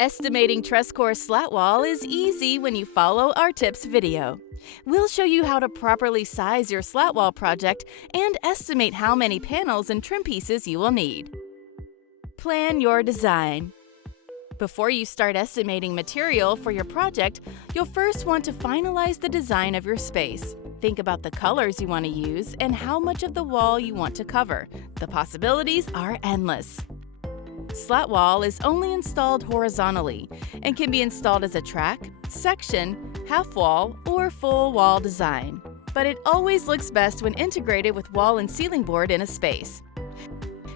Estimating Trusscore SlatWall is easy when you follow our tips video. We'll show you how to properly size your slat wall project and estimate how many panels and trim pieces you will need. Plan your design. Before you start estimating material for your project, you'll first want to finalize the design of your space. Think about the colors you want to use and how much of the wall you want to cover. The possibilities are endless. Slat wall is only installed horizontally and can be installed as a track, section, half wall, or full wall design. But it always looks best when integrated with wall and ceiling board in a space.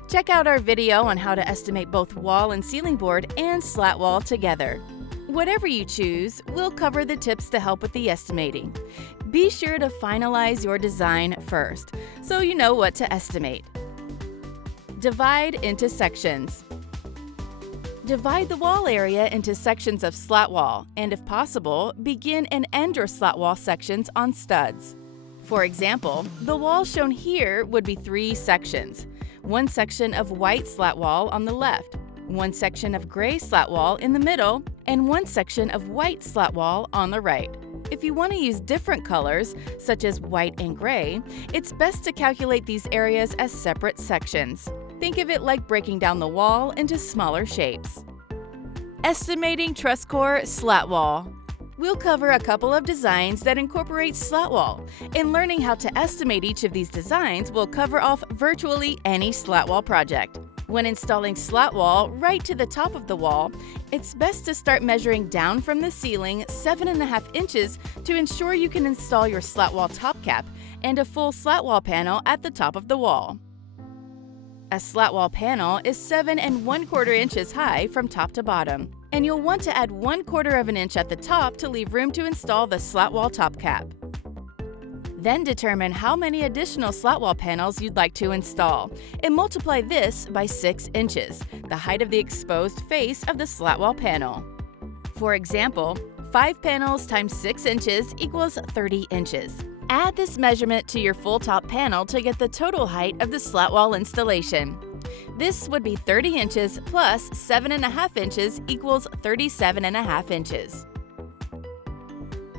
Check out our video on how to estimate both wall and ceiling board and slat wall together. Whatever you choose, we'll cover the tips to help with the estimating. Be sure to finalize your design first, so you know what to estimate. Divide into sections. Divide the wall area into sections of slat wall, and if possible, begin and end your slat wall sections on studs. For example, the wall shown here would be 3 sections. One section of white slat wall on the left, one section of gray slat wall in the middle, and one section of white slat wall on the right. If you want to use different colors, such as white and gray, it's best to calculate these areas as separate sections. Think of it like breaking down the wall into smaller shapes. Estimating Trusscore SlatWall. We'll cover a couple of designs that incorporate slat wall. In learning how to estimate each of these designs, we'll cover off virtually any slat wall project. When installing slat wall right to the top of the wall, it's best to start measuring down from the ceiling 7.5 inches to ensure you can install your slat wall top cap and a full slat wall panel at the top of the wall. A slat wall panel is 7 1/4 inches high from top to bottom, and you'll want to add 1/4 of an inch at the top to leave room to install the slat wall top cap. Then determine how many additional slat wall panels you'd like to install, and multiply this by 6 inches, the height of the exposed face of the slat wall panel. For example, 5 panels times 6 inches equals 30 inches. Add this measurement to your full top panel to get the total height of the slat wall installation. This would be 30 inches plus 7.5 inches equals 37.5 inches.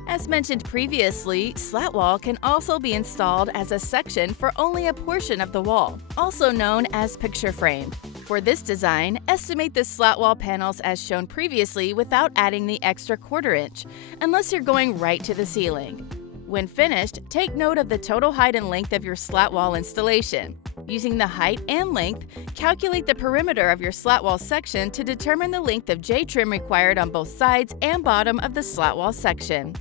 As mentioned previously, slat wall can also be installed as a section for only a portion of the wall, also known as picture frame. For this design, estimate the slat wall panels as shown previously without adding the extra 1/4 inch, unless you're going right to the ceiling. When finished, take note of the total height and length of your slat wall installation. Using the height and length, calculate the perimeter of your slat wall section to determine the length of J-trim required on both sides and bottom of the slat wall section.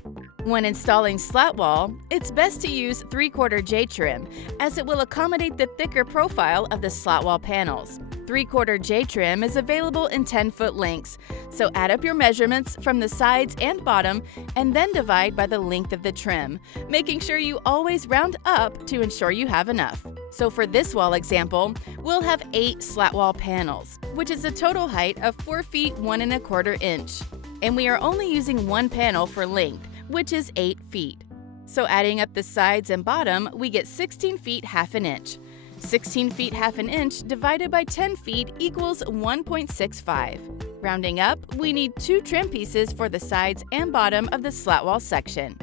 When installing slat wall, it's best to use 3/4 J-trim, as it will accommodate the thicker profile of the slat wall panels. 3/4 J-trim is available in 10-foot lengths, so add up your measurements from the sides and bottom and then divide by the length of the trim, making sure you always round up to ensure you have enough. So for this wall example, we'll have 8 slat wall panels, which is a total height of 4 feet 1 1/4 inch. And we are only using one panel for length, which is 8 feet. So adding up the sides and bottom, we get 16 feet 1/2 inch. 16 feet 1/2 inch divided by 10 feet equals 1.65. Rounding up, we need 2 trim pieces for the sides and bottom of the slat wall section.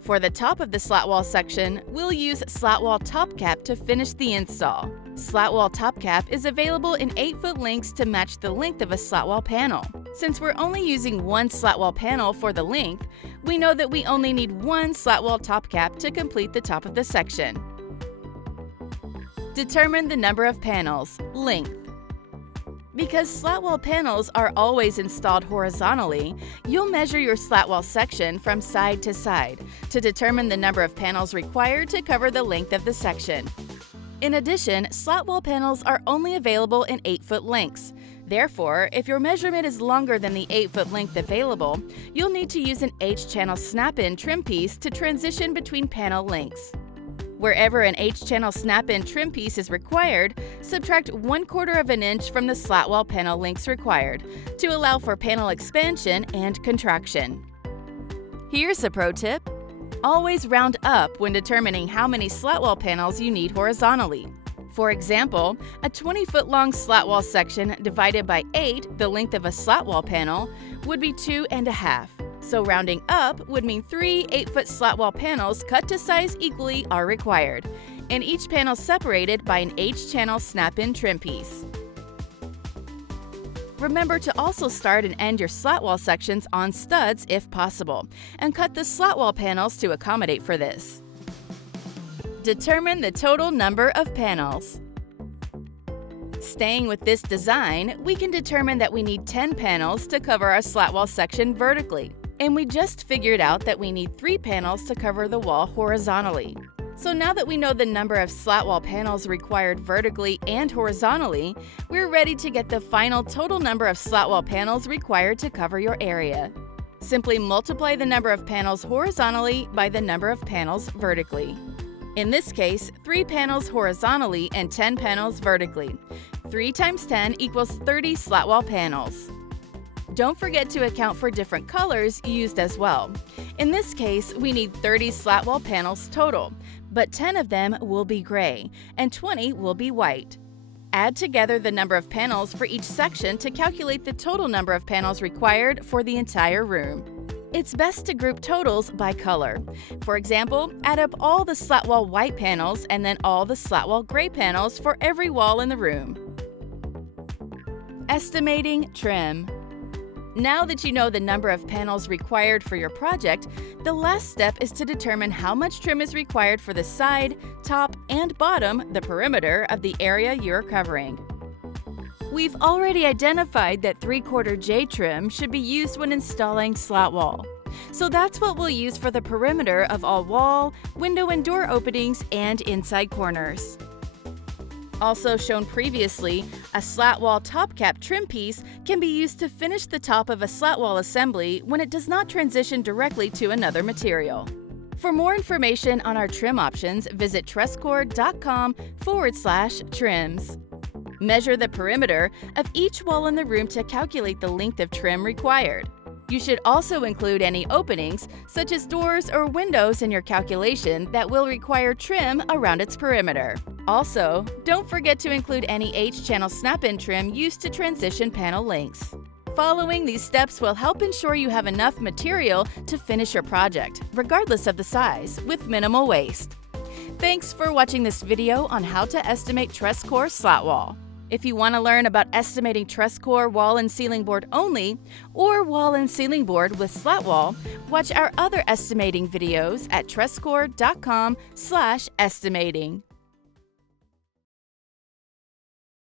For the top of the slat wall section, we'll use slat wall top cap to finish the install. Slat wall top cap is available in 8-foot lengths to match the length of a slat wall panel. Since we're only using one slat wall panel for the length, we know that we only need one slat wall top cap to complete the top of the section. Determine the number of panels, length. Because slat wall panels are always installed horizontally, you'll measure your slat wall section from side to side to determine the number of panels required to cover the length of the section. In addition, slat wall panels are only available in 8-foot lengths. Therefore, if your measurement is longer than the 8-foot length available, you'll need to use an H-channel snap-in trim piece to transition between panel lengths. Wherever an H-channel snap-in trim piece is required, subtract 1/4 of an inch from the slat wall panel lengths required to allow for panel expansion and contraction. Here's a pro tip. Always round up when determining how many slat wall panels you need horizontally. For example, a 20-foot-long slat wall section divided by 8, the length of a slat wall panel, would be 2.5. So rounding up would mean 3 8-foot slat wall panels cut to size equally are required, and each panel separated by an H-channel snap-in trim piece. Remember to also start and end your slat wall sections on studs if possible, and cut the slat wall panels to accommodate for this. Determine the total number of panels. Staying with this design, we can determine that we need 10 panels to cover our slat wall section vertically, and we just figured out that we need 3 panels to cover the wall horizontally. So now that we know the number of slat wall panels required vertically and horizontally, we're ready to get the final total number of slat wall panels required to cover your area. Simply multiply the number of panels horizontally by the number of panels vertically. In this case, 3 panels horizontally and 10 panels vertically. 3 times 10 equals 30 slat wall panels. Don't forget to account for different colors used as well. In this case, we need 30 slat wall panels total, but 10 of them will be gray and 20 will be white. Add together the number of panels for each section to calculate the total number of panels required for the entire room. It's best to group totals by color. For example, add up all the slat wall white panels and then all the slat wall gray panels for every wall in the room. Estimating trim. Now that you know the number of panels required for your project, the last step is to determine how much trim is required for the side, top, and bottom, the perimeter of the area you're covering. We've already identified that 3/4 J trim should be used when installing slat wall. So that's what we'll use for the perimeter of all wall, window and door openings, and inside corners. Also shown previously, a slat wall top cap trim piece can be used to finish the top of a slat wall assembly when it does not transition directly to another material. For more information on our trim options, visit trusscore.com/trims. Measure the perimeter of each wall in the room to calculate the length of trim required. You should also include any openings, such as doors or windows in your calculation that will require trim around its perimeter. Also, don't forget to include any H-channel snap-in trim used to transition panel lengths. Following these steps will help ensure you have enough material to finish your project, regardless of the size, with minimal waste. Thanks for watching this video on how to estimate Trusscore SlatWall. If you want to learn about estimating Trusscore wall and ceiling board only, or wall and ceiling board with slat wall, watch our other estimating videos at trusscore.com/estimating.